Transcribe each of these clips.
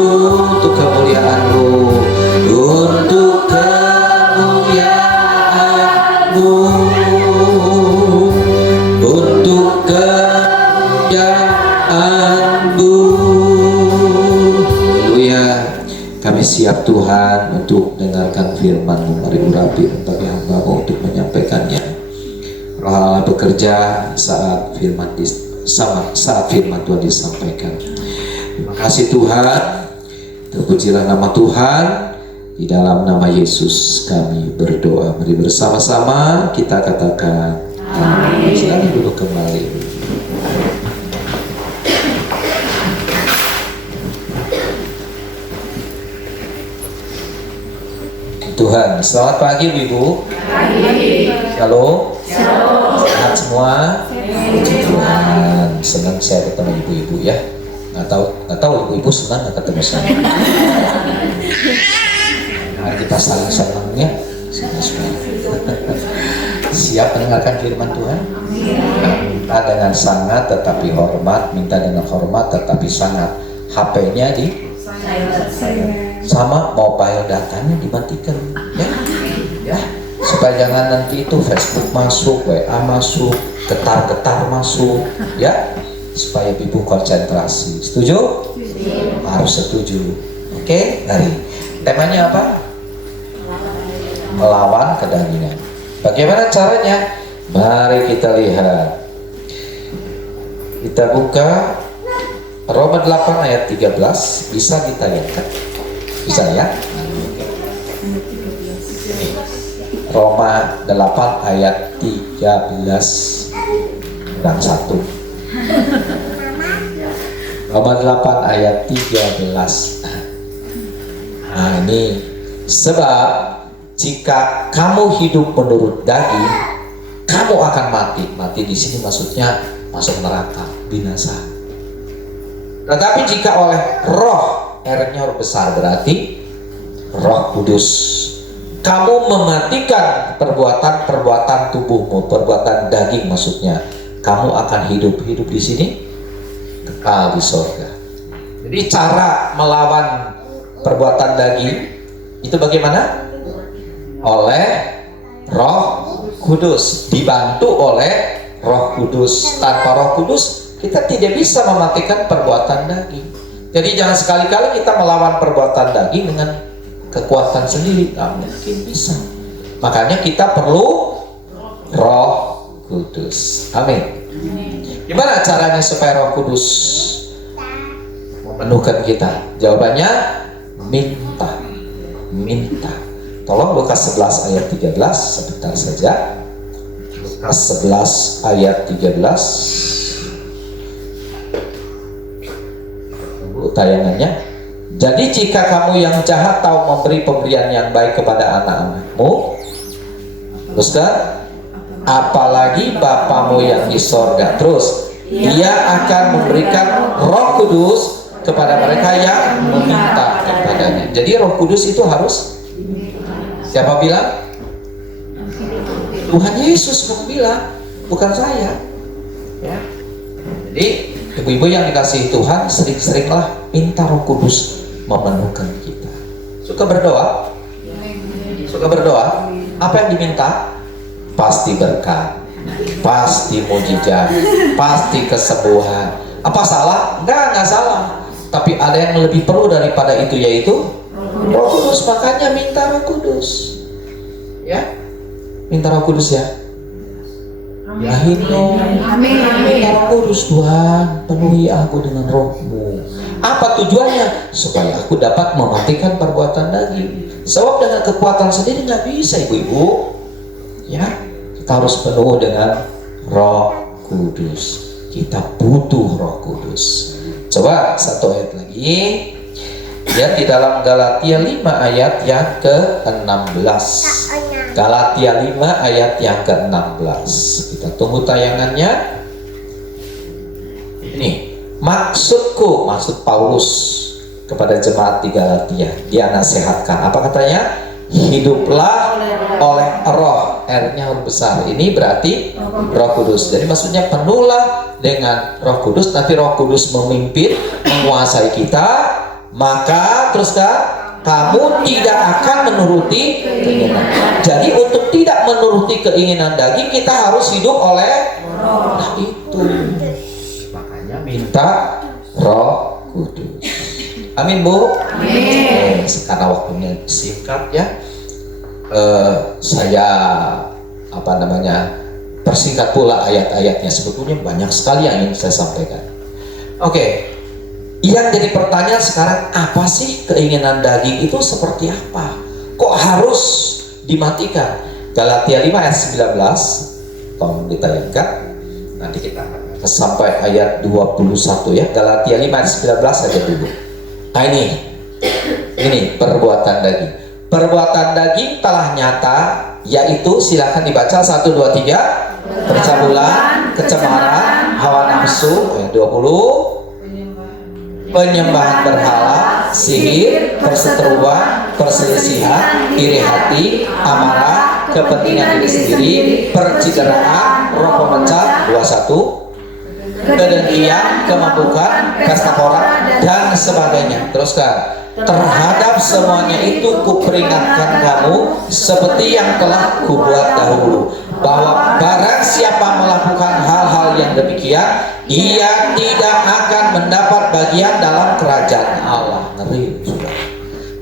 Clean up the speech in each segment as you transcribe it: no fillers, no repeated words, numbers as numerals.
untuk kemuliaan-Mu, untuk kemuliaan-Mu, untuk kemuliaan-Mu. Haleluya. Kami siap Tuhan untuk mendengarkan firman-Mu. Mari urapi bagi hamba-Mu untuk menyampaikannya. Roh Allah bekerja saat firman Tuhan disampaikan. Terima kasih Tuhan. Terpujilah nama Tuhan. Di dalam nama Yesus kami berdoa. Mari bersama-sama kita katakan amin. Silakan duduk kembali. Tuhan, selamat pagi Ibu. Shalom. Sehat semua. Tuhan, senang saya ketemu ibu-ibu ya. Nggak tahu ibu-ibu senang nggak ketemu saya. Mari kita saling senangnya. Siap mendengarkan firman Tuhan? Minta dengan sangat tetapi hormat, minta dengan hormat tetapi sangat. HP-nya di sama mobile datanya dimatikan ya, supaya jangan nanti itu Facebook masuk, WA masuk, getar-getar masuk ya, supaya ibu konsentrasi. Setuju? Harus setuju. Oke, mari. Temanya apa? Melawan kedagingan. Bagaimana caranya? Mari kita lihat. Kita buka Roma 8 ayat 13. Bisa ditayangkan? Bisa ya? Roma 8 ayat 13 dan 1. Roma 8 ayat 13. Nah ini, sebab jika kamu hidup menurut daging, kamu akan mati. Mati di sini maksudnya masuk neraka, binasa. Tetapi jika oleh roh, R-nya huruf besar berarti Roh Kudus, kamu mematikan perbuatan tubuhmu, perbuatan daging maksudnya, kamu akan hidup di sini, kekal di surga. Jadi cara melawan perbuatan daging itu bagaimana? Oleh Roh Kudus, dibantu oleh Roh Kudus. Tanpa Roh Kudus kita tidak bisa mematikan perbuatan daging. Jadi jangan sekali-kali kita melawan perbuatan daging dengan kekuatan sendiri, nggak mungkin bisa. Makanya kita perlu Roh Kudus. Amin. Gimana caranya supaya Roh Kudus memenuhkan kita? Jawabannya minta. Tolong Lukas 11 ayat 13 sebentar saja. Lukas 11 ayat 13. Tayangannya. Jadi jika kamu yang jahat tahu memberi pemberian yang baik kepada anak-anakmu, teruskan, apalagi Bapamu yang di sorga, terus Dia akan memberikan Roh Kudus kepada mereka yang meminta kepadanya. Jadi Roh Kudus itu harus, siapa bilang? Tuhan Yesus yang bilang, bukan saya ya. Jadi ibu-ibu yang dikasihi Tuhan, sering-seringlah minta Roh Kudus memenuhkan kita. Suka berdoa? Suka berdoa? Apa yang diminta? Pasti berkat, pasti mujizat, pasti kesembuhan. Apa salah? Enggak salah. Tapi ada yang lebih perlu daripada itu, yaitu Roh Kudus. Makanya minta Roh Kudus. Ya, minta Roh Kudus ya. Ya hino, minta Roh Kudus. Tuhan, penuhi aku dengan Roh-Mu. Apa tujuannya? Supaya aku dapat mematikan perbuatan daging. Sebab dengan kekuatan sendiri nggak bisa, ibu-ibu. Ya, kita harus penuh dengan Roh Kudus. Kita butuh Roh Kudus. Coba satu ayat lagi. Ya, di dalam Galatia 5 ayat yang ke-16. Galatia 5 ayat yang ke-16. Kita tunggu tayangannya. Ini maksud Paulus kepada jemaat di Galatia. Dia nasihatkan, apa katanya? Hiduplah oleh Roh. R-nya huruf besar. Ini berarti Roh Kudus. Jadi maksudnya penuhlah dengan Roh Kudus. Nanti Roh Kudus memimpin, menguasai kita. maka teruskan kamu tidak akan menuruti keinginan. Jadi untuk tidak menuruti keinginan daging kita harus hidup oleh Roh. Nah itu makanya minta Roh Kudus. Amin Bu. Amin. Karena waktunya singkat ya, saya persingkat pula ayat-ayatnya. Sebetulnya banyak sekali yang ingin saya sampaikan. Oke. Yang jadi pertanyaan sekarang, apa sih keinginan daging itu seperti apa? Kok harus dimatikan? Galatia 5 ayat 19, tolong ditayangkan. Nanti kita sampai ayat 21 ya. Galatia 5 ayat 19 saja dulu. Nah ini perbuatan daging. Perbuatan daging telah nyata, yaitu silakan dibaca 1, 2, 3. Percabulan, kecemaran, hawa nafsu, ayat 20. Penyembahan berhala, sihir, perseteruan, perselisihan, iri hati, amarah, kepentingan diri sendiri, percideraan, roh pemecah, 21, kedengkian, kemabukkan, pesta pora, dan sebagainya. Teruskan. Terhadap semuanya itu kuperingatkan kamu seperti yang telah kubuat dahulu, bahwa barang siapa melakukan hal-hal yang demikian, ia tidak akan mendapat bagian dalam kerajaan Allah. Ngeri, sudah.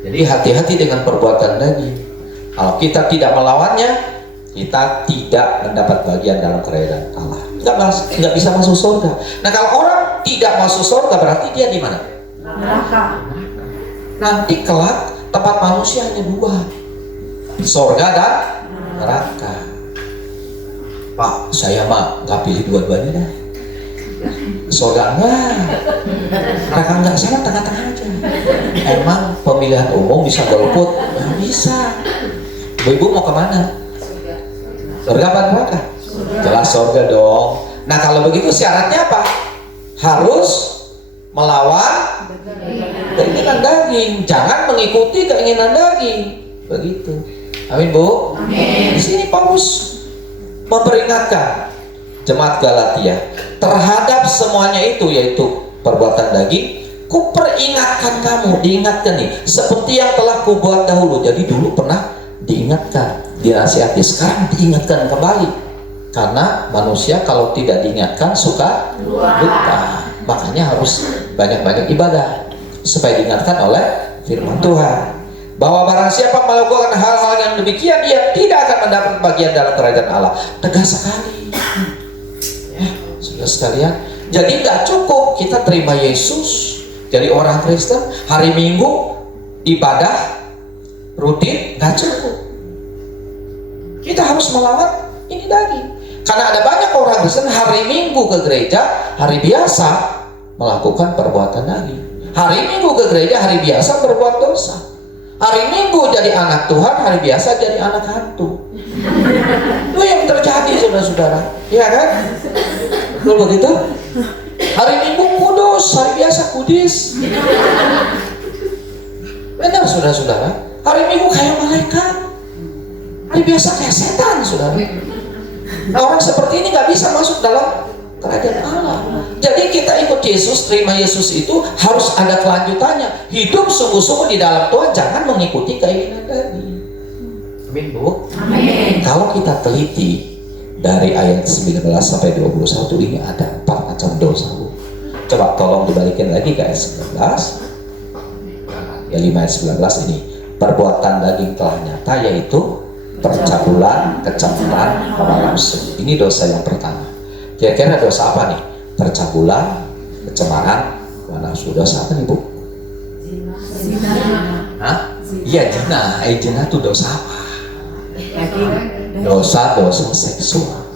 Jadi hati-hati dengan perbuatan daging. Kalau kita tidak melawannya, kita tidak mendapat bagian dalam kerajaan Allah. Nggak bisa masuk surga. Nah kalau orang tidak masuk surga, berarti dia di mana? Neraka. Nanti kelak tempat manusia hanya dua, surga dan neraka. Pak, saya mah nggak pilih dua-duanya dah. Surga enggak, neraka enggak, sama tengah-tengah aja. Emang pemilihan umum bisa golput? Nggak bisa. Ibu mau kemana? Surga apa neraka? Jelas surga dong. Nah kalau begitu syaratnya apa? Harus melawan keinginan daging, jangan mengikuti keinginan daging. Begitu. Amin Bu. Amin. Di sini Paulus memperingatkan jemaat Galatia terhadap semuanya itu, yaitu perbuatan daging. Kuperingatkan kamu, diingatkan nih, seperti yang telah kubuat dahulu. Jadi dulu pernah diingatkan, dinasihati, sekarang diingatkan kembali. Karena manusia kalau tidak diingatkan suka lupa. Makanya harus banyak-banyak ibadah supaya diingatkan oleh firman Tuhan bahwa barang siapa melakukan hal-hal yang demikian, dia tidak akan mendapat bagian dalam kerajaan Allah. Tegas sekali ya, saudara sekalian. Jadi nggak cukup kita terima Yesus jadi orang Kristen, hari Minggu ibadah rutin, nggak cukup. Kita harus melawan ini daging. Karena ada banyak orang Kristen hari Minggu ke gereja, hari biasa melakukan perbuatan daging. Hari Minggu ke gereja, hari biasa berbuat dosa. Hari Minggu jadi anak Tuhan, hari biasa jadi anak hantu. Itu yang terjadi saudara-saudara, ya kan? Betul begitu? Hari Minggu kudus, hari biasa kudis. Benar saudara-saudara? Hari Minggu kayak malaikat, hari biasa kayak setan, saudara. Nah orang seperti ini nggak bisa masuk dalam kerajaan Allah. Jadi kita ikut Yesus, terima Yesus itu harus ada kelanjutannya. Hidup sungguh-sungguh di dalam Tuhan, jangan mengikuti keinginan daging. Amin Bu. Amin. Kalau kita teliti dari ayat 19 sampai 21 ini ada 4 macam dosa Bu. Coba tolong dibalikin lagi ke ayat 19. Ya 5 ayat 19 ini. Perbuatan daging telah nyata, yaitu percabulan, kecemaran, hawa nafsu. Ini dosa yang pertama. Kira-kira dosa apa nih? Percabulan, kecemaran, hawa nafsu. Dosa apa nih Bu? Zina. Hah? Iya zina. Zina itu dosa apa? Dosa-dosa seksual.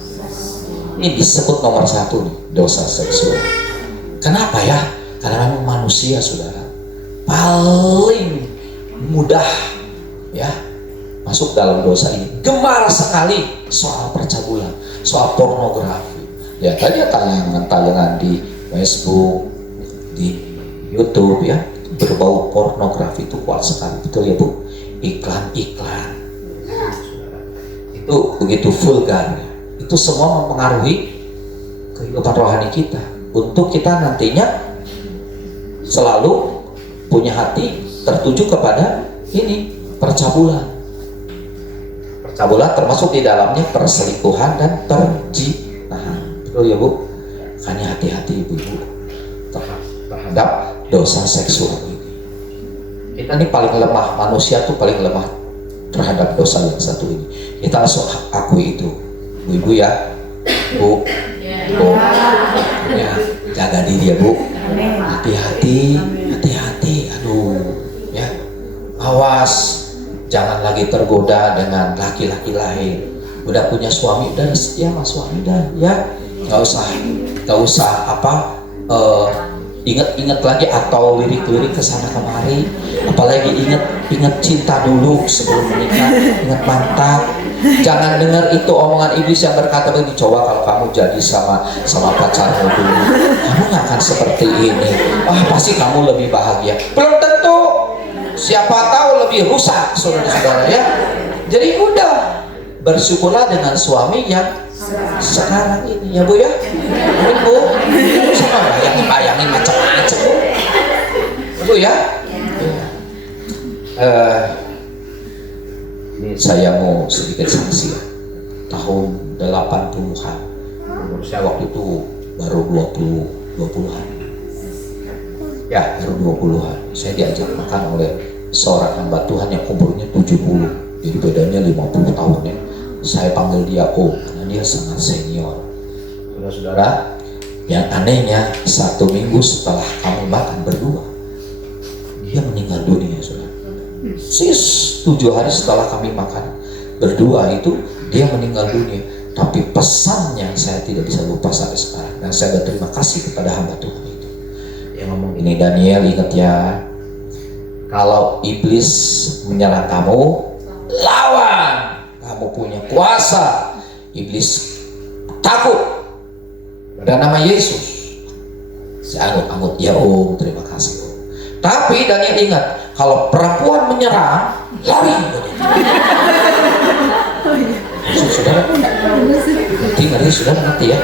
Ini disebut nomor 1 nih, dosa seksual. Kenapa ya? Karena memang manusia saudara paling mudah ya masuk dalam dosa ini. Gemar sekali soal percabulan, soal pornografi. Ya tadi tayangan-tayangan di Facebook, di YouTube ya, berbau pornografi itu kuat sekali, betul ya Bu? Iklan-iklan itu begitu vulgar ya. Itu semua mempengaruhi kehidupan rohani kita untuk kita nantinya selalu punya hati tertuju kepada ini percabulan. Percabulan termasuk di dalamnya perselingkuhan dan perzinahan. Betul ya Bu? Makanya hati-hati ibu-ibu terhadap dosa seksual ini. Kita ini paling lemah, manusia tuh paling lemah terhadap dosa yang satu ini. Kita langsung akui itu, ibu-ibu ya, Bu, Bu, ya, jaga diri ya Bu, hati-hati, hati-hati, aduh, ya, awas, jangan lagi tergoda dengan laki-laki lain. Udah punya suami, udah setia sama suami dah, ya, nggak usah apa. Ingat-ingat lagi atau lirik-lirik kesana kemari, apalagi ingat cinta dulu sebelum menikah, ingat mantan. Jangan dengar itu omongan iblis yang berkata begini, coba kalau kamu jadi sama pacarmu dulu, kamu nggak akan seperti ini. Wah, pasti kamu lebih bahagia. Belum tentu, siapa tahu lebih rusak, saudara-saudara ya. Jadi udah bersyukurlah dengan suami yang sekarang ini ya Bu ya. Amin Bu. Sama bayangin macam-macam Bu ya. Ini saya mau sedikit saksi ya. Tahun 80-an, umur saya waktu itu baru 20-an. Ya, baru 20-an. Saya diajak makan oleh seorang hamba Tuhan yang umurnya 70. Jadi bedanya 50 tahun ya. Saya panggil dia Om karena dia sangat senior. Saudara-saudara, yang anehnya 1 minggu setelah kami makan berdua, dia meninggal dunia, saudara. 7 hari setelah kami makan berdua itu dia meninggal dunia. Tapi pesannya saya tidak bisa lupa sampai sekarang, dan saya berterima kasih kepada hamba Tuhan itu. Yang ngomong ini, Daniel, ingat ya, kalau iblis menyerang kamu, lawan. Kamu punya kuasa. Iblis takut pada nama Yesus. Saya angguk-angguk, ya Om, terima kasih Om. Tapi Daniel ingat, kalau perempuan menyerang, lari. Saudara ngerti ya.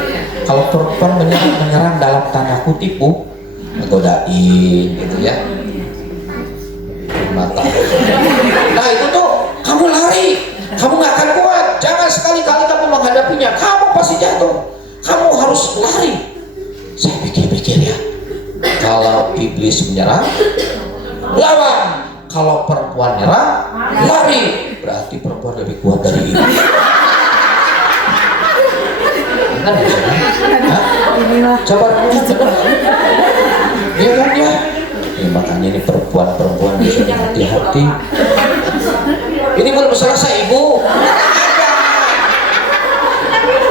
Kalau perempuan menyerang dalam tanda kutip Bu, menggodain gitu ya, mata. Nah itu tuh kamu lari. Kamu nggak akan kuat. Jangan sekali-kali kamu menghadapinya. Kamu pasti jatuh. Kamu harus lari. Saya pikir-pikir ya. Kalau iblis menyerang, lawan. Kalau perempuan nyerang, lari. Berarti perempuan lebih kuat dari iblis. Benar ya, saudara? Coba benar. Iya kan ya? Makanya ini perempuan-perempuan bisa hati-hati. Ini belum selesai Ibu.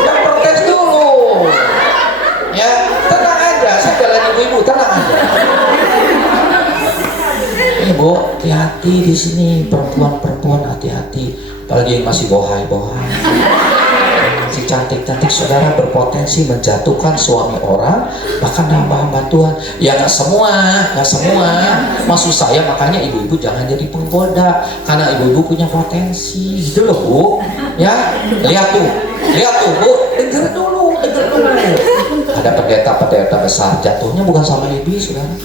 Jangan protes dulu. Ya, tenang aja. Saya jalan ibu-ibu, tenang aja. Ibu, hati-hati di sini, perempuan-perempuan hati-hati. Apalagi yang masih bohai-bohai. Si cantik-cantik saudara berpotensi menjatuhkan suami orang, bahkan hamba-hamba Tuhan. Ya nggak semua. Maksud saya makanya ibu-ibu jangan jadi penggoda, karena ibu-ibu punya potensi, gitu loh Bu. Ya, lihat tuh Bu, dengar dulu. Ada pendeta besar, jatuhnya bukan sama iblis saudara,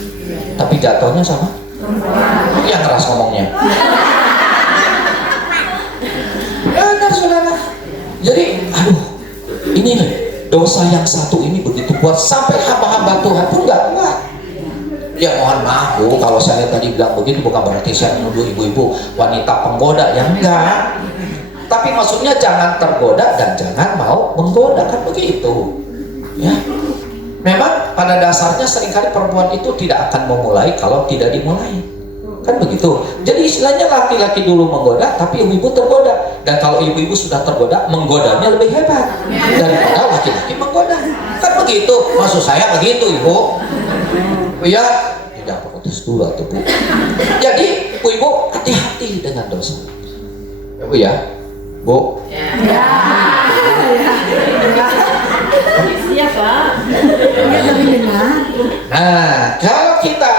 tapi jatuhnya sama yang keras ngomongnya. Benar saudara. Jadi, ini nih, dosa yang satu ini begitu kuat sampai hamba-hamba Tuhan pun nggak kuat. Ya mohon maaf Bu, kalau saya tadi bilang begitu bukan berarti saya menuduh ibu-ibu wanita penggoda, yang enggak. Tapi maksudnya jangan tergoda dan jangan mau menggoda, kan begitu. Ya, memang pada dasarnya seringkali perempuan itu tidak akan memulai kalau tidak dimulai. Kan begitu. Jadi istilahnya laki-laki dulu menggoda, tapi ibu-ibu tergoda. Dan kalau ibu-ibu sudah tergoda, menggodanya lebih hebat daripada laki-laki menggoda. Kan begitu. Maksud saya begitu Ibu. Ya, tidak protes dulu atau Bu. Jadi ibu hati-hati dengan dosa. Ya Bu ya, Bu. Ya. Iya Pak. Nah, kalau kita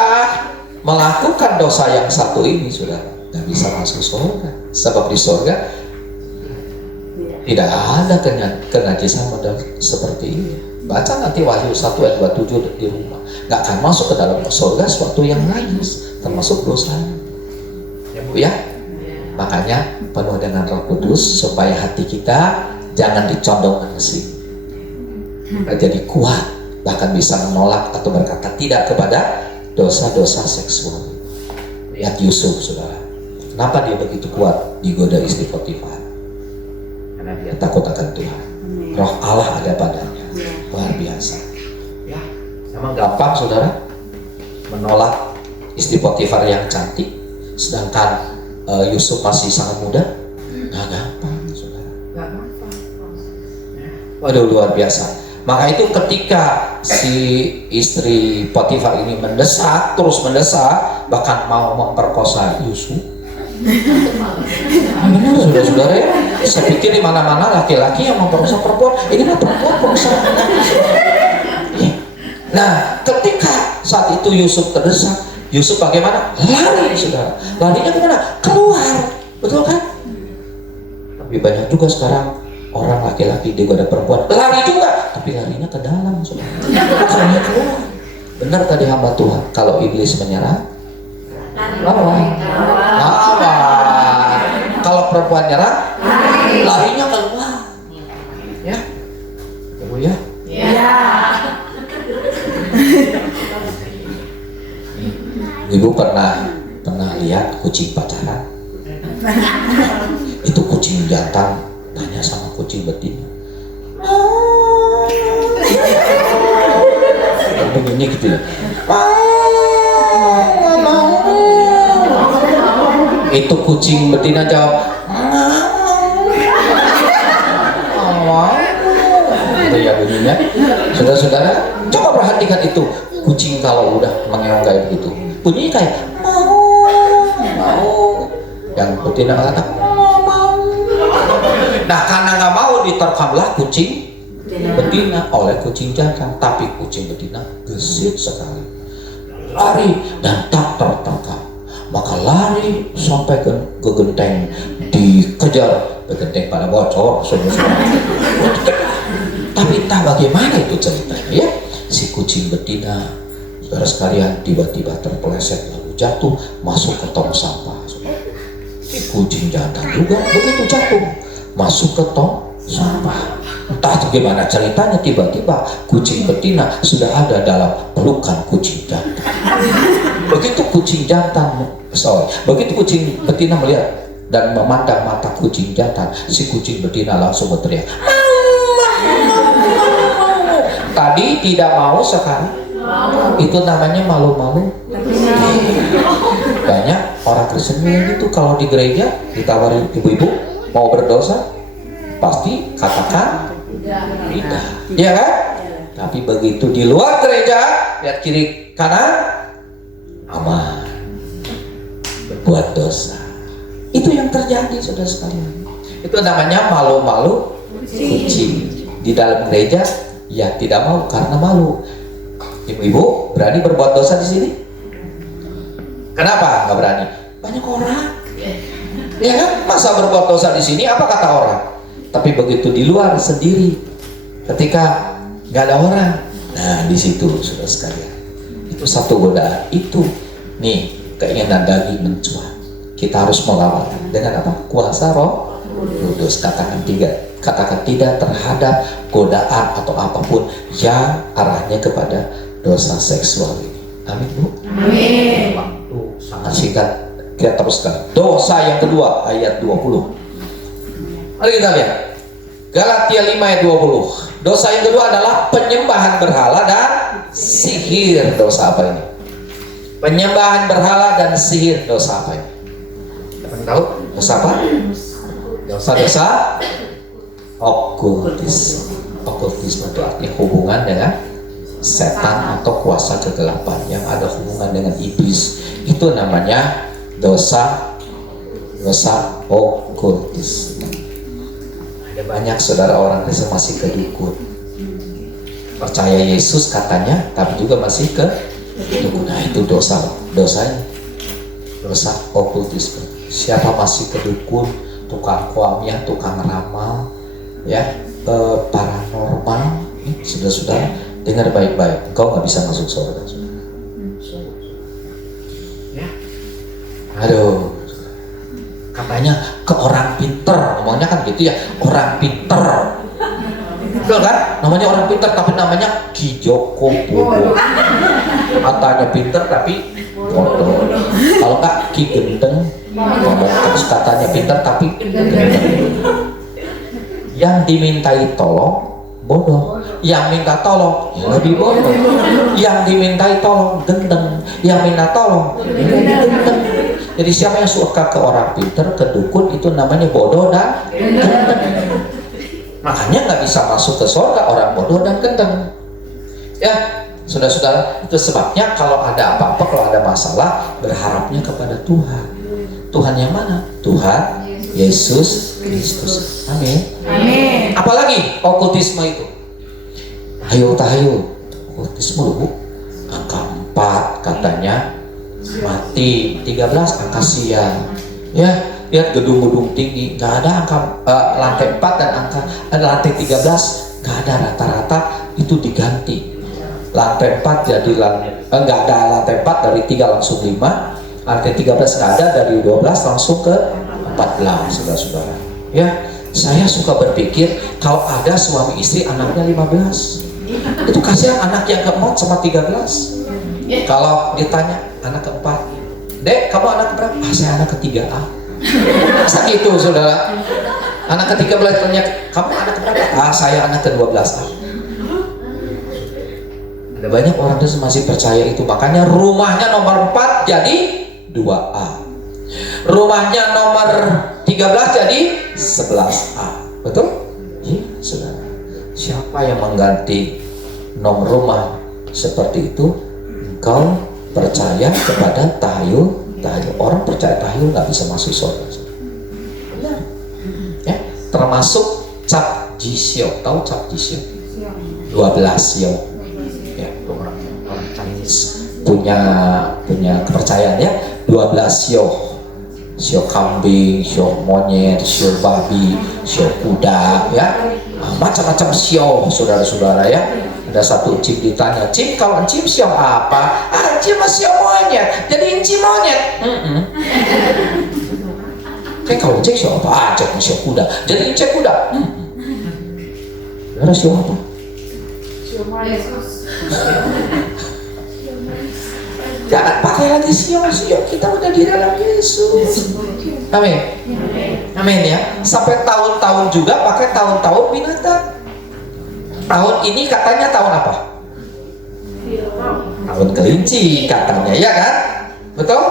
melakukan dosa yang satu ini sudah nggak bisa masuk surga, sebab di surga tidak ada kenajisan model seperti ini. Baca nanti Wahyu 1 ayat 27 di rumah. Gak akan masuk ke dalam surga sesuatu yang najis, termasuk dosanya. Ya Bu ya. Makanya penuh dengan Roh Kudus supaya hati kita jangan dicondongkan ke sini. Jadi kuat, bahkan bisa menolak atau berkata tidak kepada dosa-dosa seksual. Lihat Yusuf, saudara. Kenapa dia begitu kuat digoda istri Potifar? Karena dia takut akan Tuhan. Roh Allah ada padanya. Luar biasa. Ya, memang gampang, saudara, menolak istri Potifar yang cantik, sedangkan Yusuf masih sangat muda. Nggak gampang, saudara. Nggak gampang. Waduh, luar biasa. Maka itu ketika si istri Potifar ini mendesak, terus mendesak, bahkan mau memperkosa Yusuf. Benar, saudara-saudara ya. Saya pikir di mana-mana laki-laki yang memperkosa perempuan, ini mah perempuan perkosa. Nah, ketika saat itu Yusuf terdesak, Yusuf bagaimana? Lari, saudara. Larinya kemana? Keluar, betul kan? Tapi banyak juga sekarang orang laki-laki digoda perempuan, lari juga, tapi larinya ke dalam, saudara. Bukannya keluar. Benar tadi hamba Tuhan, kalau iblis menyerang, lawan. Kalau perempuan nyerang, larinya keluar. Ya, Ibu ya. Ibu pernah lihat kucing pacaran? Itu kucing jantan tanya sama kucing betina. Begini gitu ya. Itu kucing betina jawab, itu ya bunyinya. Saudara-saudara, coba perhatikan itu. Kucing kalau udah mengeong kayak begitu, bunyinya kayak mau. Yang betina kata mau. Nah, karena nggak mau diterkamlah kucing betina oleh kucing jantan, tapi kucing betina gesit sekali, lari dan tak tertangkap. Maka lari sampai ke genteng, dikejar, genteng pada bocor, tapi entah bagaimana itu ceritanya ya. Si kucing betina, saudara sekalian, tiba-tiba terpeleset lalu jatuh masuk ke tong sampah. Si kucing jantan juga begitu jatuh masuk ke tong sampah. Entah bagaimana ceritanya, tiba-tiba kucing betina sudah ada dalam pelukan kucing jantan. Begitu kucing betina melihat dan memandang mata kucing jantan, si kucing betina langsung berteriak, tadi tidak mau, sekarang itu namanya malu-malu. Banyak orang Kristen gitu, kalau di gereja ditawarin ibu-ibu mau berdosa, pasti katakan tidak, ya kan? Tapi begitu di luar gereja, lihat kiri kanan, aman, berbuat dosa. Itu yang terjadi, saudara sekalian. Itu namanya malu-malu kucing. Di dalam gereja, ya tidak mau karena malu. Ibu-ibu berani berbuat dosa di sini? Kenapa nggak berani? Banyak orang, ya kan? Masa berbuat dosa di sini? Apa kata orang? Tapi begitu di luar sendiri, ketika nggak ada orang, nah di situ, saudara sekalian, itu satu godaan. Itu nih keinginan daging mencuat. Kita harus melawan dengan apa? Kuasa Roh Kudus. Katakan tidak terhadap godaan atau apapun yang arahnya kepada dosa seksual ini. Amin, Bu. Amin. Waktu sangat singkat, kita teruskan. Dosa yang kedua, ayat 20. Mari kita lihat Galatia 5 ayat 20. Dosa yang kedua adalah penyembahan berhala dan sihir. Dosa apa ini? Penyembahan berhala dan sihir. Dosa apa ini? Kita tahu dosa apa? Dosa okultisme. Okultisme itu artinya hubungan dengan setan atau kuasa kegelapan yang ada hubungan dengan iblis. Itu namanya dosa okultisme. Ada banyak saudara orang Kristen masih ke dukun, percaya Yesus katanya, tapi juga masih ke dukun. Nah, itu dosanya dosa okultisme. Siapa masih ke dukun, tukang kuamiah, tukang ramal, ya, paranormal, Saudara-saudara, dengar baik-baik, engkau nggak bisa masuk surga. Aduh, katanya ke orang pinter, ngomongnya kan gitu ya, orang pinter. Betul kan? Namanya orang pinter, tapi namanya Ki Joko bodoh. Katanya pinter tapi bodoh. Kalau nggak Ki Gendeng, ngomong terus katanya pinter tapi gendeng. Yang dimintai tolong bodoh, yang minta tolong ya lebih bodoh, yang dimintai tolong gendeng, yang minta tolong ya lebih gendeng. Jadi siapa yang suka ke orang pinter, ke dukun, itu namanya bodoh dan gendeng. Makanya nggak bisa masuk ke surga orang bodoh dan gendeng. Ya, saudara-saudara, itu sebabnya kalau ada apa-apa, kalau ada masalah, berharapnya kepada Tuhan. Tuhan yang mana? Tuhan Yesus Kristus. Amin. Amin. Apalagi okultisme itu. Hayo tahayo. Okultisme lu. Angka 4 katanya mati, 13 angka sial. Ya, lihat gedung-gedung tinggi, nggak ada angka lantai 4 dan angka lantai 13 nggak ada, rata-rata itu diganti. Lantai 4 jadi nggak ada lantai 4 dari 3 langsung 5, lantai 13 nggak ada dari 12 langsung ke 14, saudara-saudara. Ya, saya suka berpikir kalau ada suami istri anaknya 15, itu kasihan anak yang keempat sama 13. Kalau ditanya anak keempat, Dek, kamu anak berapa? Saya anak ketiga A. Masa gitu, saudara? Anak ketiga tanya, kamu anak berapa? Saya anak ke-12 A. Ada banyak orang itu masih percaya itu, makanya rumahnya nomor 4 jadi 2A. Rumahnya nomor 13 jadi 11A. Betul? Iya, saudara. Siapa yang mengganti nomor rumah seperti itu? Engkau percaya kepada tahayul. Orang percaya tahayul nggak bisa masuk surga. Benar. Ya, termasuk cap jisyo. Tahu cap jisyo? 12 sio. Ya, orang Chinese punya kepercayaan ya, 12 sio. Sio kambing, sio monyet, sio babi, sio kuda, ya, macam-macam sio, saudara-saudara ya. Ada satu encim ditanya, Cim, kalau encim sio apa? Encim sio monyet, jadi encim monyet. Kalau encim sio apa? Cek sio kuda, jadi encim kuda. Ada sio apa? Sio Yesus. Jangan pakai lagi sio, kita udah di dalam Yesus. Amin. Amin ya. Sampai tahun-tahun juga pakai tahun-tahun binatang. Tahun ini katanya tahun apa? Tahun kelinci katanya, ya kan? Betul?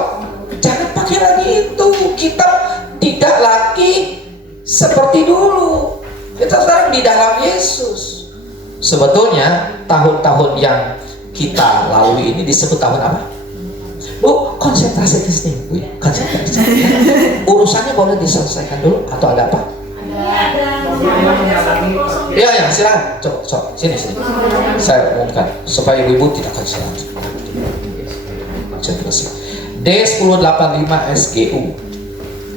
Jangan pakai lagi itu. Kita tidak lagi seperti dulu. Kita sekarang di dalam Yesus. Sebetulnya tahun-tahun yang kita lalui ini disebut tahun apa? Bu, konsentrasi di sini, Bu. Konsentrasi. Urusannya boleh diselesaikan dulu atau ada apa? Ya, silakan. Cok, sini. Saya umumkan supaya ibu tidak kasihan. Konsentrasi. D1085 SGU.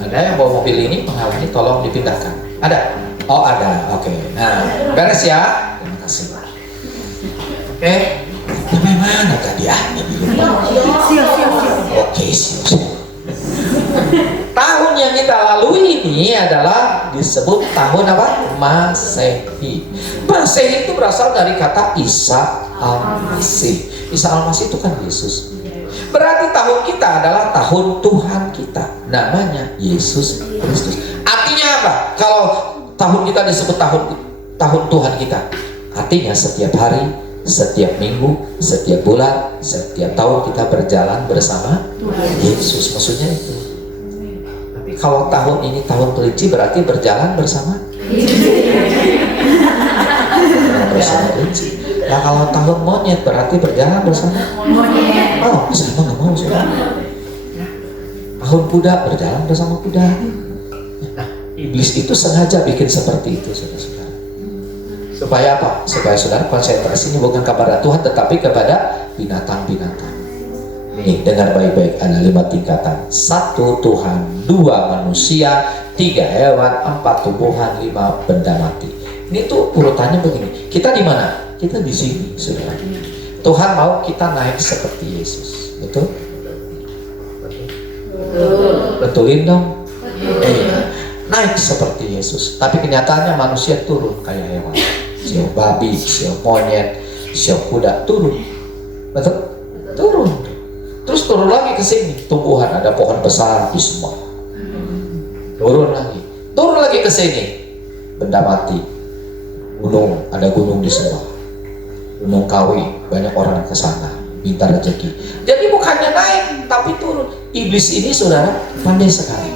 Ada yang bawa mobil ini menghalangi, tolong dipindahkan. Ada? Oh, ada. Oke. Nah, beres ya. Terima kasih. Oke. Bagaimana tadi Oke, siap. Tahun yang kita lalui ini adalah disebut tahun apa? Masehi. Masehi itu berasal dari kata Isa Al-Masih. Isa Al-Masih itu kan Yesus. Berarti tahun kita adalah tahun Tuhan kita. Namanya Yesus Kristus. Artinya apa? Kalau tahun kita disebut tahun Tuhan kita, artinya setiap hari, setiap minggu, setiap bulan, setiap tahun kita berjalan bersama Yesus. Maksudnya itu. Tapi kalau tahun ini tahun kelinci berarti berjalan bersama kelinci. Nah kalau tahun monyet berarti berjalan bersama monyet. Oh, saya nggak mau saudara. Tahun kuda berjalan bersama kuda. Nah, iblis itu sengaja bikin seperti itu, saudara-saudara. Supaya apa? Supaya saudara konsentrasinya bukan kepada Tuhan tetapi kepada binatang-binatang. Nih, dengar baik-baik, ada 5 tingkatan. 1 Tuhan, 2 manusia, 3 hewan, 4 tumbuhan, 5 benda mati. Ini tuh urutannya begini. Kita di mana? Kita di sini, saudara. Tuhan mau kita naik seperti Yesus. Betul? Betulin dong. Naik seperti Yesus. Tapi kenyataannya manusia turun kayak hewan. Sio babi, sio monyet, sio kuda turun. Betul? Turun. Terus turun lagi ke sini. Tumbuhan, ada pohon besar di semua. Turun lagi. Turun lagi ke sini. Benda mati. Gunung, ada gunung di sebelah. Gunung Kawi, banyak orang ke sana minta rezeki. Jadi bukannya naik tapi turun. Iblis ini saudara pandai sekali.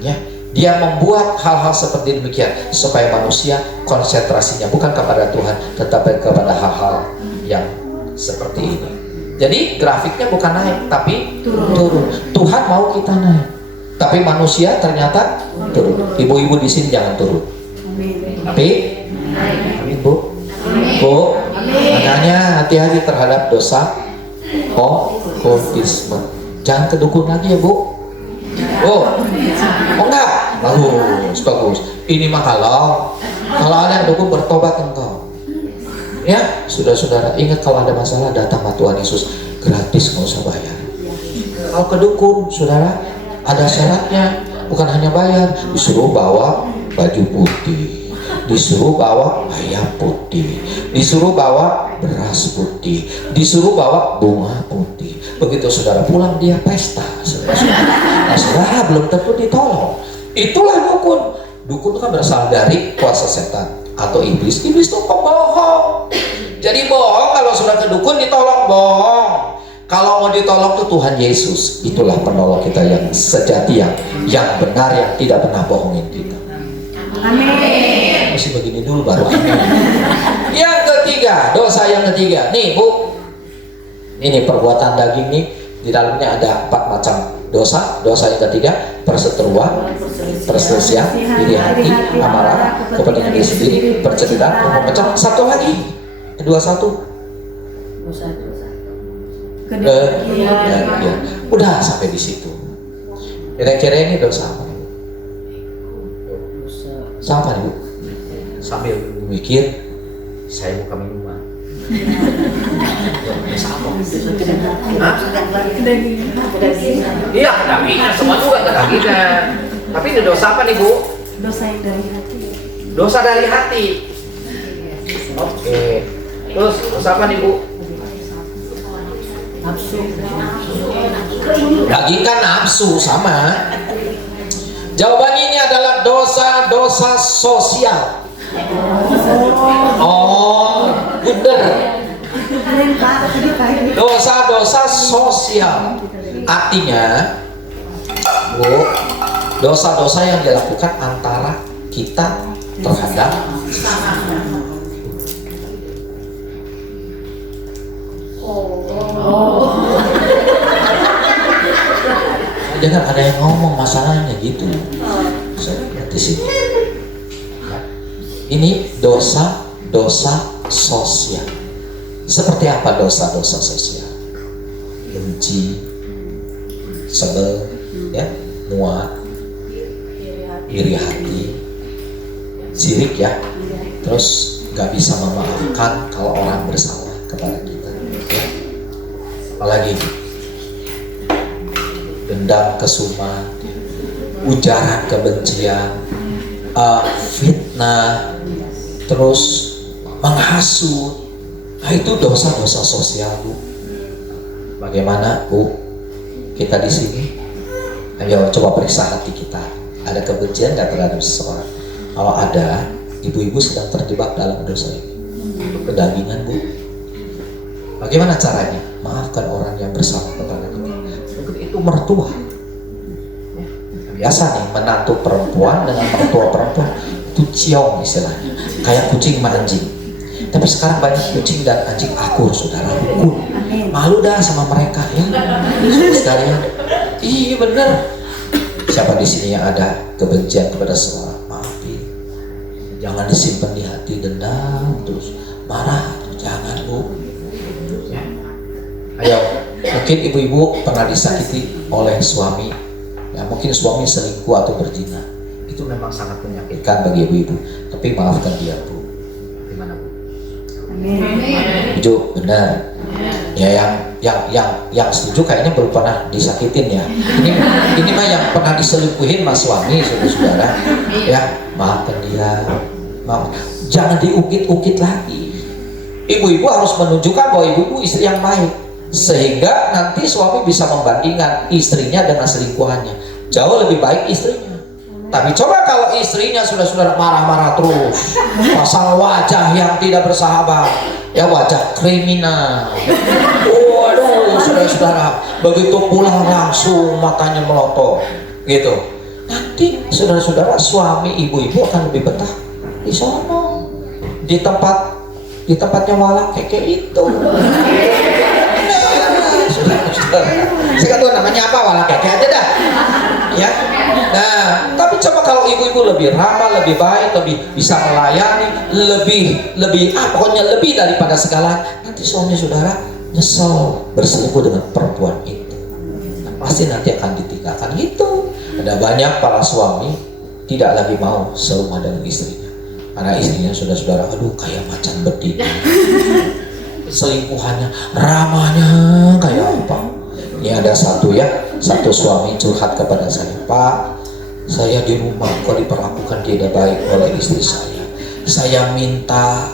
Ya, dia membuat hal-hal seperti demikian supaya manusia konsentrasinya bukan kepada Tuhan tetapi kepada hal-hal yang seperti ini. Jadi grafiknya bukan naik tapi turun. Tuhan mau kita naik. Tapi manusia ternyata turun. Ibu-ibu di sini jangan turun. Tapi amin Bu. Bu, makanya hati-hati terhadap dosa okkultisme. Jangan ke dukun lagi ya Bu. Oh enggak, bagus. Ini mah halal. Kalau ada yang dukun bertobat engkau. Ya, saudara-saudara ingat kalau ada masalah datang sama Tuhan Yesus gratis, nggak usah bayar. Kalau ke dukun, saudara ada syaratnya, bukan hanya bayar, disuruh bawa baju putih, disuruh bawa ayam putih, disuruh bawa beras putih, disuruh bawa bunga putih. Begitu saudara pulang dia pesta, nah, saudara belum tentu ditolong. Itulah dukun. Dukun itu kan berasal dari kuasa setan atau iblis. Iblis itu pembohong. Jadi bohong kalau sudah ke dukun ditolong, bohong. Kalau mau ditolong tuh Tuhan Yesus. Itulah penolong kita yang sejati, yang benar, yang tidak pernah bohongin kita. Amin. Masih begini dulu baru amin. Yang ketiga, dosa yang ketiga. Nih Bu, ini perbuatan daging nih, di dalamnya ada 4 macam dosa. Dosa yang ketiga, perseteruan, perselisihan, iri hati, amarah, kepentingan diri sendiri, perceritaan, memecah. Satu lagi, kedua satu. Ya. Udah sampai di situ. Kira-kira ini dosa apa? Sama nih Bu. Sambil mikir, saya buka minuman. Iya, kedagingan semua juga kedagingan. Tapi ini dosa apa nih Bu? Dosa yang dari hati. Dosa dari hati. Oke. Terus dosa apa nih Bu? Nafsu. Daging kan nafsu, sama. Jawabannya ini adalah dosa-dosa sosial. Oh, bener. Dosa-dosa sosial. Artinya, Bu, dosa-dosa yang dilakukan antara kita terhadap jangan ada yang ngomong masalahnya gitu. Saya lihat di sini. Ini dosa-dosa sosial. Seperti apa dosa-dosa sosial? Benci, sebel, ya, muak, iri hati, sirik ya. Terus nggak bisa memaafkan kalau orang bersalah kepada kita. Ya. Apalagi dendam, kesumat, ujaran kebencian, fitnah, terus menghasut. Nah, itu dosa-dosa sosial Bu. Bagaimana Bu? Kita di sini, ayo coba periksa hati kita. Ada kebencian nggak terhadap seseorang? Kalau ada, ibu-ibu sedang terjebak dalam dosa ini. Kedagingan Bu. Bagaimana caranya? Maafkan orang yang bersalah kepada kita. Itu mertua. Biasa nih menantu perempuan dengan mertua perempuan itu ciong istilahnya, kayak kucing sama anjing. Tapi sekarang banyak kucing dan anjing akur, saudara, rukun. Malu dah sama mereka ya, sekalian. Iya bener. Siapa di sini yang ada kebencian kepada seorang, maafin. Jangan disimpan di hati, dendam terus, marah, jangan Bu. Ayo, mungkin ibu-ibu pernah disakiti oleh suami. Ya, mungkin suami selingkuh atau berzina. Itu memang sangat menyakitkan bagi ibu-ibu. Tapi maafkan dia Bu. Setuju? Benar. Ya yang setuju kayaknya belum pernah disakitin ya. Ini mah yang pernah diselingkuhin mas suami, saudara-saudara. Ya, maafkan dia. Maaf. Jangan diungkit-ungkit lagi. Ibu-ibu harus menunjukkan bahwa ibu-ibu istri yang baik, sehingga nanti suami bisa membandingkan istrinya dengan selingkuhannya. Jauh lebih baik istrinya. Tapi coba kalau istrinya sudah marah-marah terus, pasang wajah yang tidak bersahabat, ya wajah kriminal. Waduh, saudara-saudara, begitu pulang langsung matanya melotot, gitu. Nanti saudara-saudara, suami ibu-ibu akan lebih betah di sono, di tempatnya walak kayak itu. Saya tahu namanya apa, walak kayak aja dah. Ya. Nah, tapi coba kalau ibu-ibu lebih ramah, lebih baik, lebih bisa melayani, pokoknya lebih daripada segala, nanti suami saudara nyesel berselingkuh dengan perempuan itu. Nah, pasti nanti akan ditinggalkan gitu. Ada banyak para suami tidak lagi mau serumah dengan istrinya, karena istrinya saudara-saudara, aduh kayak macan betina. Selingkuhannya, ramahnya kayak apa? Ini ada satu suami curhat kepada saya, Pak, saya di rumah kok diperlakukan tidak baik oleh istri saya. Saya minta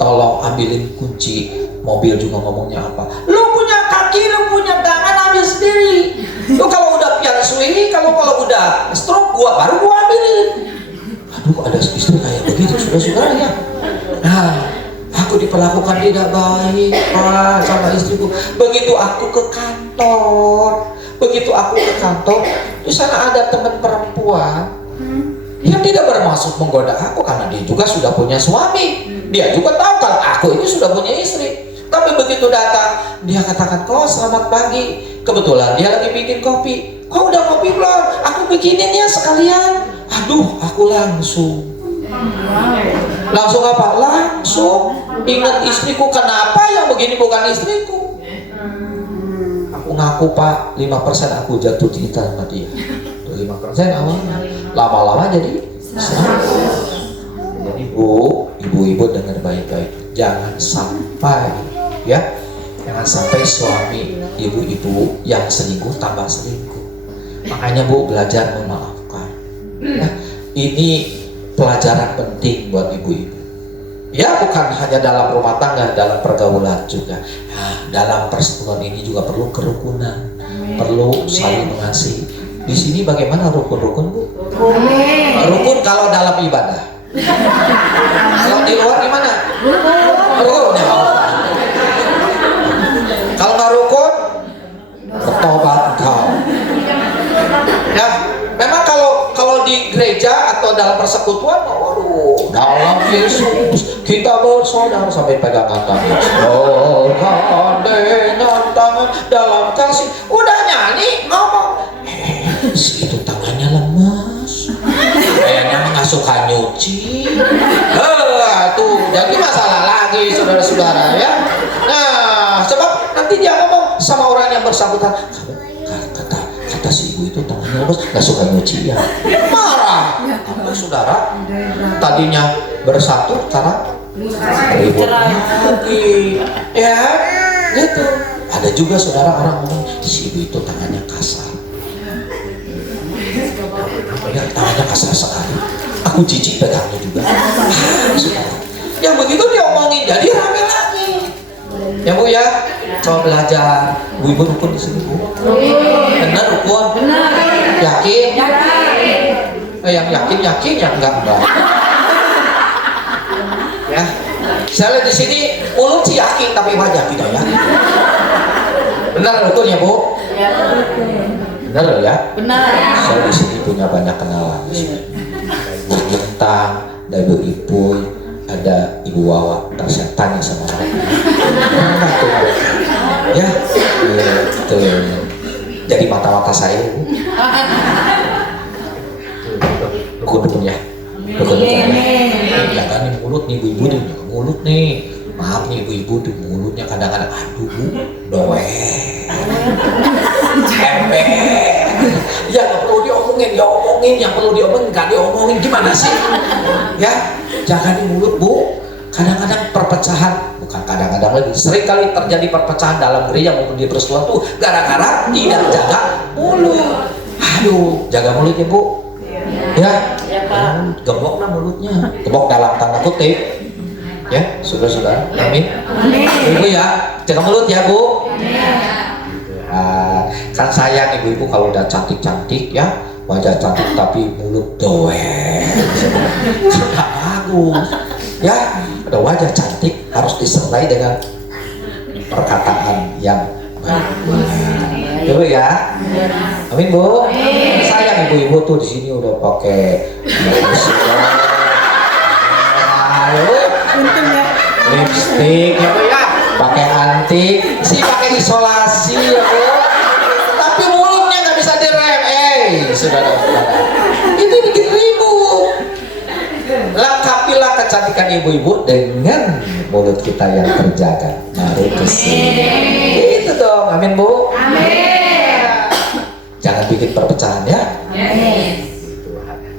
tolong ambilin kunci mobil, juga ngomongnya apa? Lu punya kaki, lu punya tangan, ambil sendiri. Lu kalau udah piansui, kalau udah stroke baru gua ambilin. Aduh, ada istri kayak begitu, saudara-saudara ya. Nah, aku diperlakukan tidak baik, Pak, sama istriku. Begitu aku ke kantor, di sana ada teman perempuan yang tidak bermaksud menggoda aku, karena dia juga sudah punya suami. Dia juga tahu kalau aku ini sudah punya istri. Tapi begitu datang, dia katakan, "Kok selamat pagi." Kebetulan dia lagi bikin kopi. "Kok udah kopi belum? Aku bikinin ya sekalian." Aduh, aku langsung apa? Langsung ingat istriku. Kenapa yang begini bukan istriku? Aku ngaku, Pak, 5% aku jatuh cinta sama dia. 5% awalnya, lama-lama jadi 100. Jadi ibu-ibu dengar baik-baik, jangan sampai suami ibu-ibu yang selingkuh tambah selingkuh. Makanya Bu, belajar memaafkan. Ya, ini pelajaran penting buat ibu-ibu. Ya, bukan hanya dalam rumah tangga, dalam pergaulan juga. Nah, dalam persatuan ini juga perlu kerukunan, perlu saling mengasihi. Di sini bagaimana rukun-rukun, Bu? Rukun kalau dalam ibadah. Kalau di luar gimana? Rukun. Ya. Kalau nggak rukun, bertobat engkau. Ya, memang kalau di gereja atau dalam persekutuan, waduh, dalam Yesus kita bersaudara, sampai pegangan tangan, dengan tangan dalam kasih. Udah nyanyi, ngomong, itu tangannya lemas, kayaknya nggak suka nyuci. Tuh jadi masalah lagi, saudara-saudara ya. Nah, sebab nanti dia ngomong sama orang yang bersangkutan, kata si ibu itu tangannya lemas, nggak suka nyuci ya. Marah. Apa saudara? Tadinya bersatu, sekarang ribut lagi. Ya, gitu. Ada juga saudara orang ngomong, si ibu itu tangannya kasar. Ya, tangannya kasar sekali. Aku jijik pegangnya juga. Yang begitu diomongin, jadi rame lagi. Ya Bu ya, coba belajar. Ibu rukun di sini Bu. Benar rukun? Benar. Yakin? Yakin. Yang yakin, yang enggak. Ya, saya lihat di sini mulut sih yakin, tapi wajah tidak yakin. Benar rukun ya Bu? Benar ya? Benar. Saya di sini punya banyak kenalan di sini. Ibu Bintang, ada Ibu Ipuy, ada Ibu Wawa. Ntar saya tanya sama mereka. Ya, itu jadi mata-mata saya. Rukun ya. Rukun ya. Jangan nih mulut nih ibu-ibu nih, mulut nih. Maaf nih ibu-ibu di mulutnya kadang-kadang, aduh Bu, doe. Cembe. Ya nggak perlu diomongin, yang perlu diomongin nggak diomongin, gimana sih? Ya, jangan di mulut Bu. Kadang-kadang perpecahan, bukan kadang-kadang lagi, sering kali terjadi perpecahan dalam gereja maupun di persekutuan tuh gara-gara tidak jaga mulut. Aduh, jaga mulut ya Bu. Ya, gembok lah mulutnya. Gembok dalam tanda kutip. Ya, saudara-saudara. Amin. Ibu ya, jaga mulut ya Bu. Kan sayang ibu-ibu kalau udah cantik-cantik ya, wajah cantik tapi mulut doer. Tidak bagus. Ya, ada wajah cantik harus disertai dengan perkataan yang baik. Ibu ya. Amin Bu. Sayang ibu-ibu tuh di sini udah pakai lipstick ya Bu ya, pakai antik, pakai isolasi ya Bu. Tapi mulutnya nggak bisa direm. Saudara-saudara, ini bikin ribut. Lengkapilah kecantikan ibu-ibu dengan mulut kita yang terjaga. Mari kesini. Itu dong, amin Bu. Amin. Jangan bikin perpecahan ya. Amin.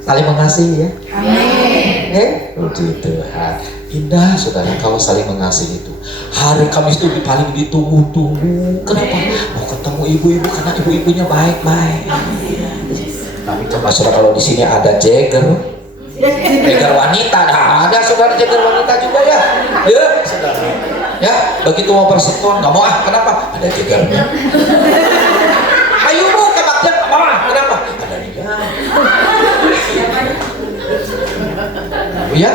Saling mengasihi ya. Amin. Puji Tuhan. Indah saudara kalau saling mengasihi itu. Hari Kamis itu paling ditunggu-tunggu. Kenapa? Mau ketemu ibu-ibu karena ibu-ibunya baik-baik. Tapi coba saudara kalau di sini ada Jagger wanita, nah ada saudara Jagger wanita juga ya. Ya saudara. Ya begitu mau persekutuan nggak mau kenapa? Ada Jaggernya. Ayo Bu ke bagian kenapa? Ada dia. Bu ya,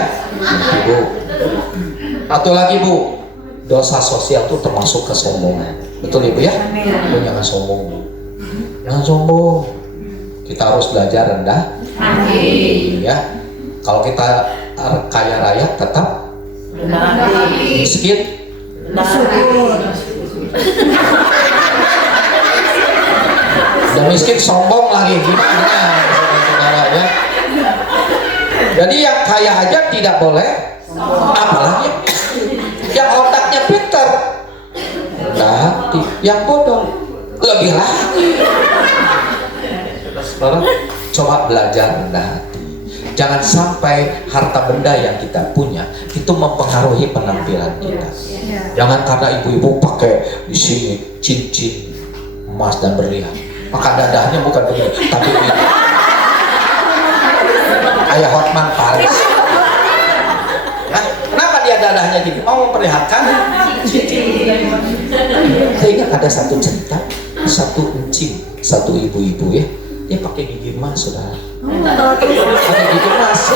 Bu. Satu lagi Bu, dosa sosial itu termasuk kesombongan. Betul Ibu ya? Bu jangan sombong Bu. Jangan sombong. Kita harus belajar rendah. Amin. Ya. Kalau kita kaya raya tetap miskin. Udah miskin sombong lagi gimana? Ya. Jadi yang kaya aja tidak boleh, apalagi yang otaknya pintar. Nah, yang bodoh lebih lagi. Saudara, coba belajar rendah hati. Jangan sampai harta benda yang kita punya itu mempengaruhi penampilan kita. Jangan karena ibu-ibu pakai di sini cincin emas dan berlian, maka dadahnya bukan begini, tapi begini. Kayak Hotman Paris. Nah, kenapa dia dadahnya gini? Mau memperlihatkan cincin. Saya ingat ada satu cerita, satu encing, satu ibu-ibu ya. Dia pakai gigi emas, saudara. Pakai gigi emas.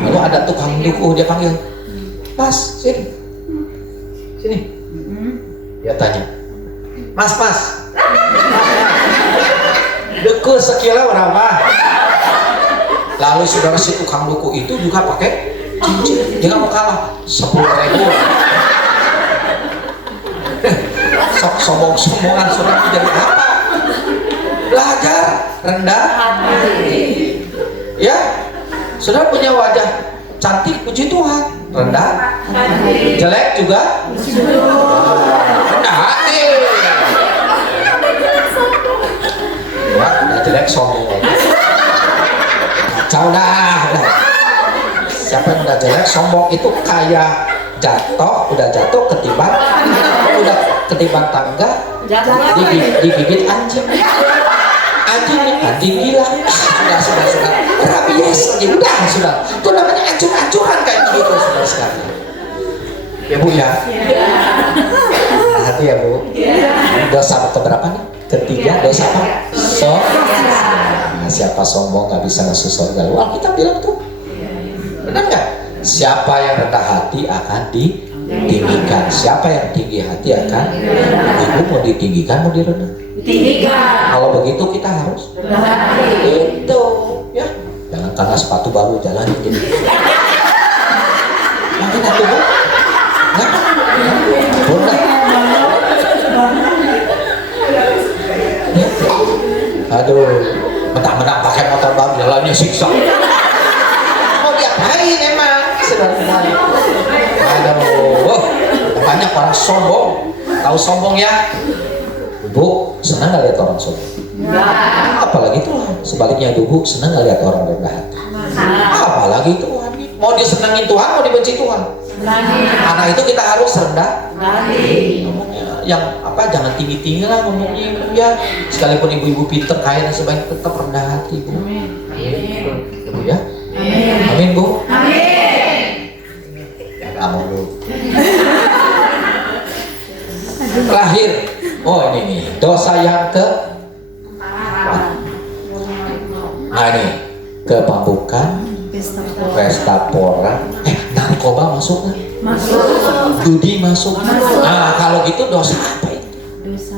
Lalu ada tukang duku, dia panggil, Mas, sini. Sini. Dia tanya, Mas. Duku sekilo berapa? Lalu saudara si tukang duku itu juga pakai cincin. Dia nggak mau kalah, 10.000. Sombong-sombongan saudara jadi apa? Belajar rendah hati. Ya, saudara punya wajah cantik, puji Tuhan. Rendah hati. Jelek juga rendah hati. Ya, udah jelek sombong lagi. Kacau dah. Siapa yang udah jelek sombong itu kayak udah jatuh ketiban tangga, digigit anjing. Anjing gila. Sudah. Rabies. Sudah. Itu namanya ancur-ancuran kayak gitu, saudara sekalian. Ya Bu ya. Hati ya Bu. Dosa keberapa nih? Ketiga, dosa apa? Nah, siapa sombong nggak bisa masuk surga. Wah, kita bilang tuh. Benar nggak? Siapa yang rendah hati akan ditinggikan. Siapa yang tinggi hati akan ibu mau ditinggikan mau direndah. Kalau begitu kita harus itu ya. Jangan karena sepatu baru jalan jadi. Mungkin itu Bu. Boleh. Ya. Aduh, mentang-mentang pakai motor baru jalannya siksa. Mau diapain emang? Sedang-sedang. Aduh, banyak orang sombong. Tahu sombong ya? Bu, senang gak lihat orang sombong? Apalagi Tuhan. Sebaliknya Bu, senang gak lihat orang rendah hati? Apalagi Tuhan. Mau disenangin Tuhan, mau dibenci Tuhan? Anak itu kita harus rendah ngomongnya, yang apa, jangan tinggi-tinggi lah ngomongnya Ibu ya. Sekalipun ibu-ibu pinter kaya dan sebagainya, tetap rendah hati Bu. Ibu ya. Amin Bu. Ya kamu Bu. Terakhir, oh ini nih dosa yang ke, nah ini kemabukkan, pesta pora, narkoba masuk nggak? Masuk. Judi masuk. Nah kalau gitu dosa apa itu? Dosa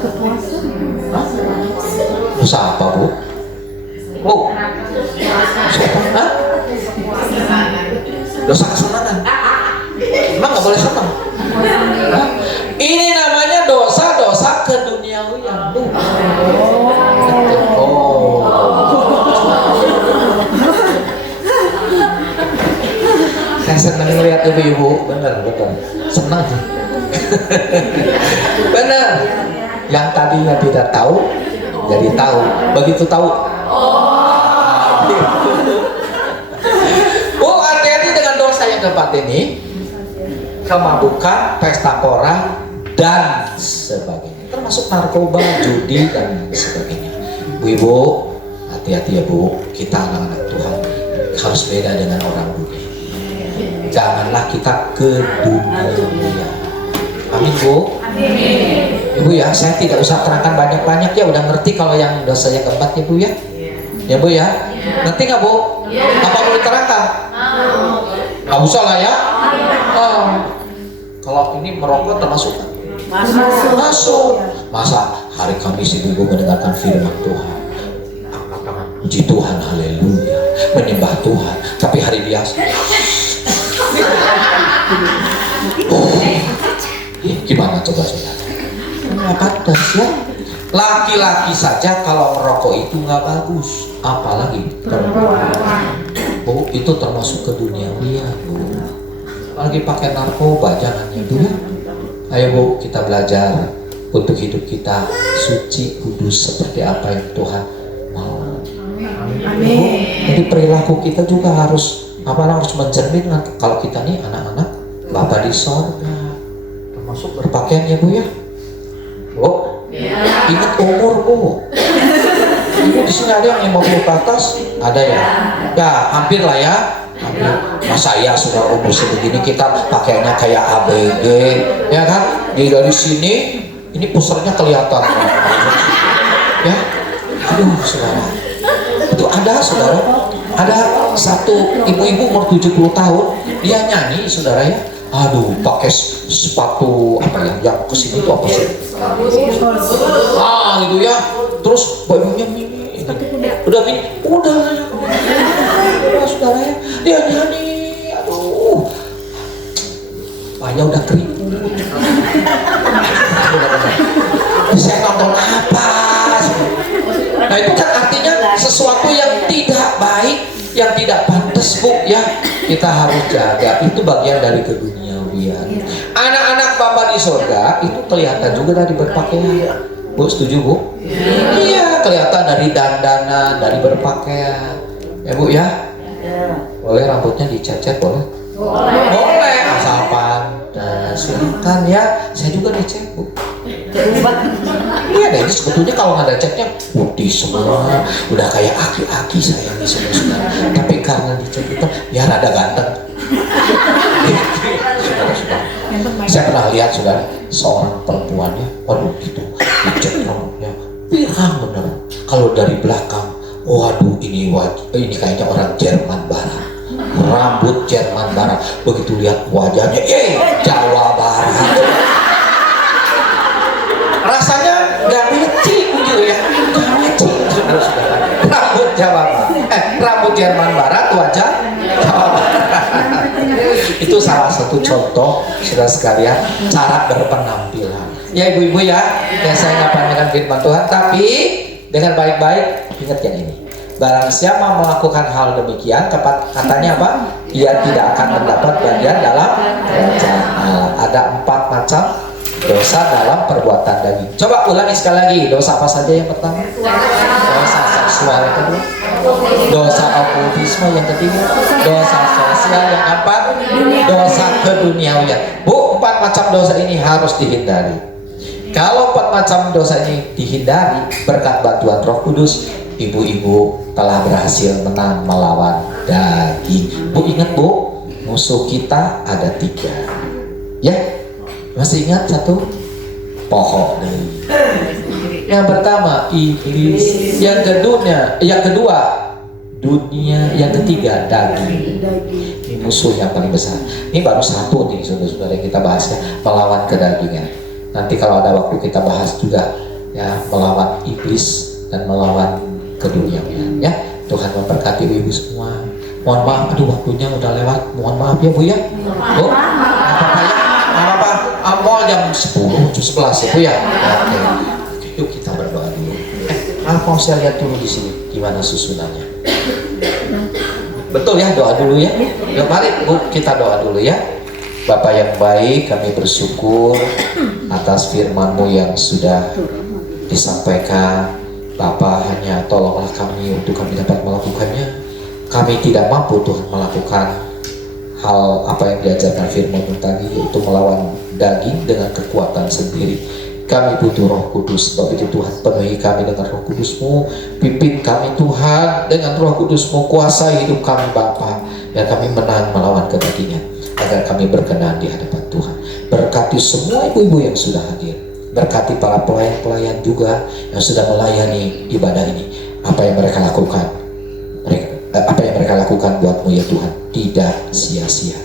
kepuasan. Hah? Dosa apa Bu? Bu? Siapa? Hah? Dosa kesenangan. Emang nggak boleh senang? Hah? Ini namanya dosa-dosa keduniawian Bu. Oh. Saya senang melihat ibu-ibu, benar, senang. Benar. Yang tadinya tidak tahu, jadi tahu. Begitu tahu. Bu, hati-hati dengan dosa yang keempat ini. Kemabukan, pesta pora, dan sebagainya. Termasuk narkoba, judi, dan sebagainya. Bu-ibu, hati-hati ya Bu. Kita anak-anak Tuhan harus beda dengan orang dunia. Janganlah kita ke dunia. Amin Bu. Ibu ya, saya tidak usah terangkan banyak-banyak ya, udah ngerti kalau yang dosa yang keempat ya Bu ya. Ya Bu ya. Ngerti nggak Bu? Apa boleh terangkan? Nggak usah lah ya. Kalau ini merokok termasuk? Masuk. Masa hari Kamis ibu mendengarkan firman Tuhan, angkat tangan, puji Tuhan, haleluya, menyembah Tuhan, tapi hari biasa. Gimana coba saudara? Nggak pantas ya. Laki-laki saja kalau merokok itu nggak bagus, apalagi perempuan. Bu, itu termasuk keduniawian Bu. Apalagi pakai narkoba, jangan ya Bu. Ayo Bu, kita belajar untuk hidup kita suci, kudus seperti apa yang Tuhan mau. Bu, jadi perilaku kita juga harus harus mencerminkan kalau kita nih anak-anak Bapa di sorga. Termasuk berpakaian ya Bu ya. Bu, ingat umur Bu. Ibu di sini ada yang 50 ke atas, ada ya? Ya, hampir lah ya. Hampir. Masa ya sudah umur sebegini kita pakainya kayak ABG, ya kan? Dari sini, ini pusernya kelihatan. Ya, aduh saudara. Itu ada saudara. Ada satu ibu-ibu umur 70 tahun, dia nyanyi saudara ya. Aduh, pakai sepatu apa ya? Yang kesini itu apa sih? Gitu ya. Terus bajunya mini. Udah saudara ya. Dia nyanyi. Aduh. Wajah udah keriput. Saya nonton apa? Nah itu kan artinya sesuatu yang tidak baik, yang tidak pantas Bu ya. Kita harus jaga. Itu bagian dari keduniawian. Anak-anak Bapa di surga itu kelihatan juga dari berpakaian. Bu, setuju Bu? Iya, kelihatan dari dandanan, dari berpakaian. Ya Bu ya? Boleh rambutnya dicet-cet boleh? Boleh, asal pantas. Silakan ya. Saya juga dicet Bu. Iya, nah ini sebetulnya kalau nggak ada catnya putih semua, udah kayak aki-aki saya nih saudara. Tapi karena dicat itu ya rada ganteng. Saya pernah lihat saudara seorang perempuannya, waduh gitu, dicat rambutnya pirang bener. Kalau dari belakang, waduh ini kayaknya orang Jerman Barat. Rambut Jerman Barat. Begitu lihat wajahnya, Jawa Barat. Rasanya nggak matching gitu ya, nggak matching saudara. Rambut Jawa Barat, rambut Jerman Barat, wajah Jawa Barat. Itu salah satu contoh saudara sekalian cara berpenampilan. Ya ibu-ibu ya, saya nggak panjangkan firman Tuhan, tapi dengan baik-baik ingat yang ini. Barang siapa melakukan hal demikian, katanya apa? Ia tidak akan mendapat bagian dalam kerajaan Allah. Ada 4 macam dosa dalam perbuatan daging. Coba ulangi sekali lagi. Dosa apa saja yang pertama? Dosa seksual. Yang kedua? dosa okkultisme yang ketiga, dosa sosial yang keempat, dosa keduniawian. Bu, 4 macam dosa ini harus dihindari. Kalau 4 macam dosa ini dihindari berkat bantuan Roh Kudus, ibu-ibu telah berhasil menang melawan daging. Bu, ingat Bu, musuh kita ada 3. Ya, masih ingat satu? Pohon. Yang pertama iblis, yang kedua dunia, yang ketiga daging. Ini musuh yang paling besar. Ini baru satu nih saudara-saudara yang kita bahasnya, melawan kedagingan. Nanti kalau ada waktu kita bahas juga ya, melawan iblis dan melawan keduniawian ya. Tuhan memberkati ibu semua. Mohon maaf, aduh waktunya udah lewat. Mohon maaf ya Bu ya. Bu, apa ya? Apa? Awal jam 10, jam 11 ya Bu ya. Oke. Yuk kita berdoa dulu. Mau saya lihat dulu di sini gimana susunannya. Betul ya, doa dulu ya. Yuk mari Bu, kita doa dulu ya. Bapak yang baik, kami bersyukur atas firman-Mu yang sudah disampaikan. Bapak, hanya tolonglah kami untuk kami dapat melakukannya. Kami tidak mampu Tuhan melakukan hal apa yang diajarkan firman-Mu tadi, untuk melawan daging dengan kekuatan sendiri. Kami butuh Roh Kudus. Sebab itu Tuhan, penuhi kami dengan Roh Kudus-Mu, pimpin kami Tuhan dengan Roh Kudus-Mu, kuasai hidup kami Bapa, dan kami menang melawan kedagingan, agar kami berkenan di hadapan Tuhan. Berkati semua ibu-ibu yang sudah hadir, berkati para pelayan-pelayan juga yang sudah melayani ibadah ini. Apa yang mereka lakukan, buat-Mu ya Tuhan, tidak sia-sia,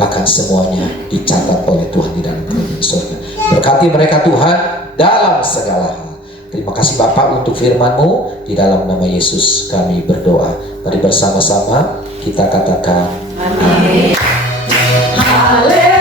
bahkan semuanya dicatat oleh Tuhan di dalam kerajaan surga. Berkati mereka Tuhan dalam segala hal. Terima kasih Bapak untuk firman-Mu. Di dalam nama Yesus kami berdoa. Mari bersama-sama kita katakan amin. Haleluya.